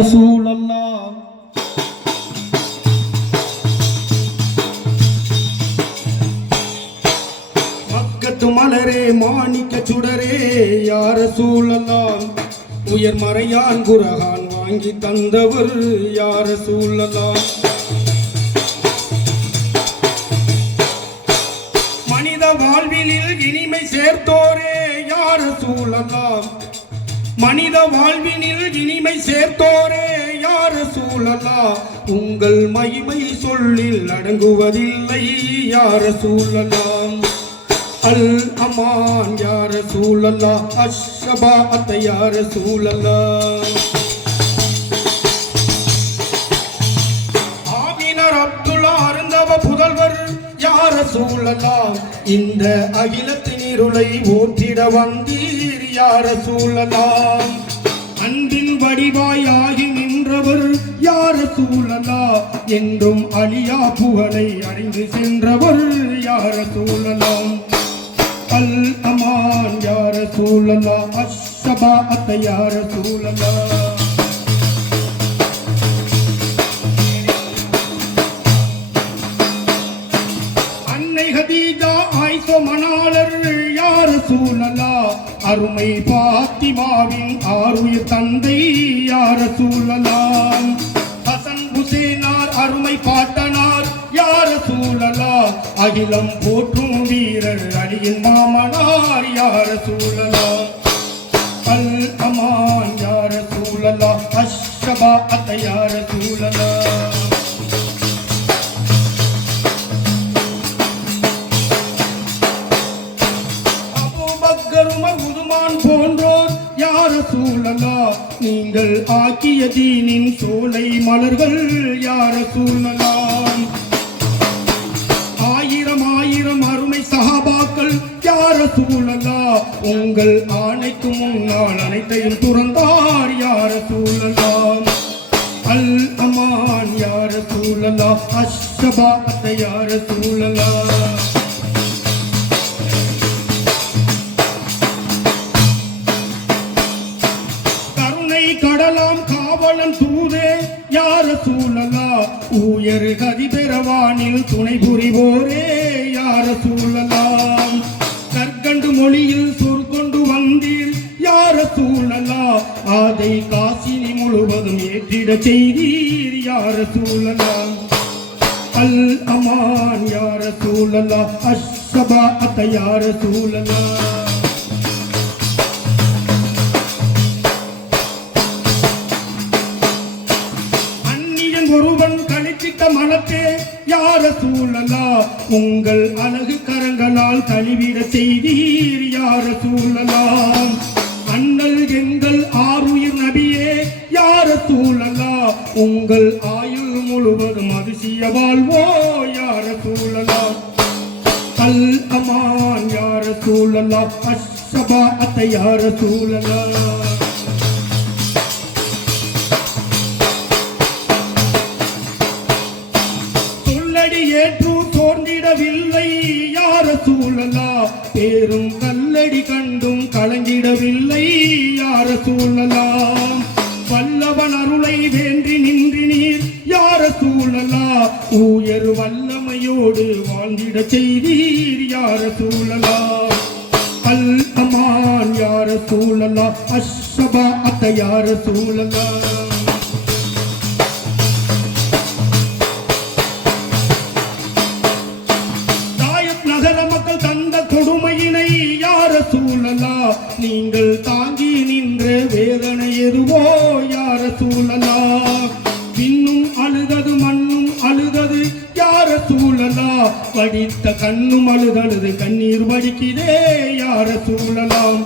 رسول الله மக்கத்து மலரே மாணிக்க சுடரே யார சூழலாம் உயர் மறையான் குரகான் வாங்கி தந்தவர் யார சூழலாம் மனித வாழ்வினில் இனிமை சேர்த்தோரே யார சூழலாம் மனித வாழ்வினில் இனிமை சேர்த்தோரே யார சூழலா? உங்கள் மகிமை சொல்லில் அடங்குவதில்லை யார சூழலாம் அல் அமான் யார சூழலா? அஷ்ஷபா அத்த யார சூழலா? இந்த அகிலத்தின் இருளை ஓற்றிட வந்தீர் யார சூழலாம்? அன்பின் வடிவாயாகி நின்றவர் யார சூழலா என்றும் அழியா புகழை அறிந்து சென்றவர் யார சூழலாம்? அல் அமான் யார சூழலா? அஷ்ஷபா அத்த யார சூழலா? யார சூழலா அருமை பாத்திமாவின் ஆறுயிர் தந்தை யார சூழலாம் ஹசன் ஹுசேனார் அருமை பாட்டனார் யார சூழலா அகிலம் போற்றும் வீரர் அலியின் மாமனார் யார சூழலா அல் அமான் யார சூழலா அஷ்ஷபா அத்த யார சூழலா? நீங்கள் ஆக்கிய தீனின் சோலை மலர்கள் யார சூழலாம்? ஆயிரம் ஆயிரம் அருமை சகாபாக்கள் யார சூழலா? உங்கள் ஆணைக்கு முன்னால் அனைத்தையும் துறந்தார் யார சூழலாம்? அல் அமான் யார சூழலா? அஷ்ஷபா யார சூழலா? சூழலா? உயர் கதி பெறவானில் துணை புரிவோரே யார சூழலாம்? கற்கண்டு மொழியில் சொற்கொண்டு வந்தீர் யார சூழலா அதை காசினி முழுவதும் ஏற்றிட செய்தீர் யார சூழலாம்? அல் அமான் யார சூழலா அஷபா அத்த யார சூழலா ஒருவன் கழிச்சிட்ட மனத்தே யார சூழலா? உங்கள் அழகு கரங்களால் கழிவிட செய்தீர் யார சூழலாம் அண்ணல் எங்கள் ஆறுயிர் நபியே யார சூழலா? உங்கள் ஆயுள் முழுவதும் அதிசய வாழ்வோ யார சூழலா? கல் அமான் யார சூழலா? அஷபா அத்தை யார சூழலா? கல்லடி ஏற்றும் தோன்றிடவில்லை. யார சூழலா? பேரும் கல்லடி கண்டும் கலங்கிடவில்லை. யார சூழலா? வல்லவன் அருளை வேண்டி நின்று நீர். யார சூழலா? உயர் வல்லமையோடு வாழ்ந்திட செய்தீர். யார சூழலா? அல் அமான் யார சூழலா? அஷ்ஷபா அத்த யார சூழலா? நகர மக்கள் தந்த கொடுமையினை யார சூழலா? நீங்கள் தாங்கி நின்ற வேதனை எதுவோ யார சூழலா? இன்னும் அழுதது மண்ணும் அழுதது யார சூழலா? படித்த கண்ணும் அழுதழுது கண்ணீர் வடிக்கிறே யார சூழலாம்?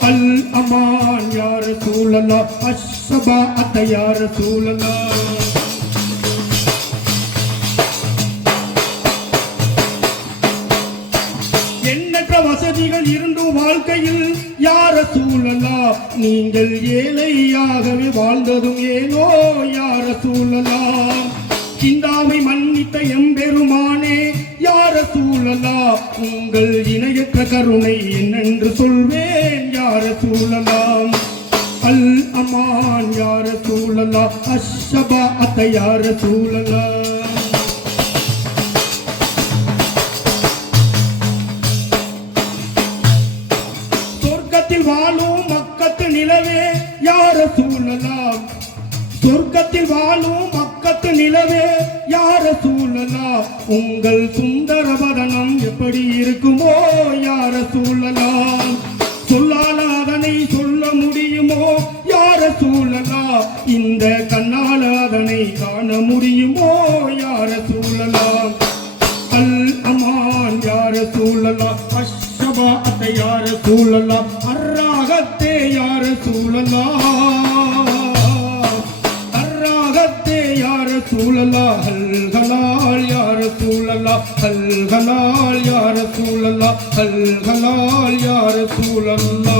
அல் அமான் யார சூழலா? அஷபா அத்த யார சூழலா? வாழ்க்கையில் யார சூழலா? நீங்கள் ஏழையாகவே வாழ்ந்ததும் ஏனோ? யார சூழலா? சிந்தாமை மன்னித்த எம்பெருமானே யார சூழலா? உங்கள் இணையற்ற கருணை என்னென்று சொல்வேன் யார சூழலாம் அல் அமான் யார சூழலா? அஷபா அத்த யார சூழலா? சொர்க்கத்தில் வாழும் மக்கத்து நிலவே யார சூழலா? உங்கள் சுந்தர வதனம் எப்படி இருக்குமோ யார சூழலா? சொல்லால அதனை சொல்ல முடியுமோ யார சூழலா? இந்த கண்ணால அதனை காண முடியுமோ யார சூழலா? அல் அமான் யார சூழலா? அஷ்ஷபா அத்தை யார சூழலா? அர்ராகத்தே யார சூழலா? சூழலா ஹல்கலால் யார சூழலா? ஹல்கலால் யார சூழலா? ஹல்கலால் யார சூழல்லா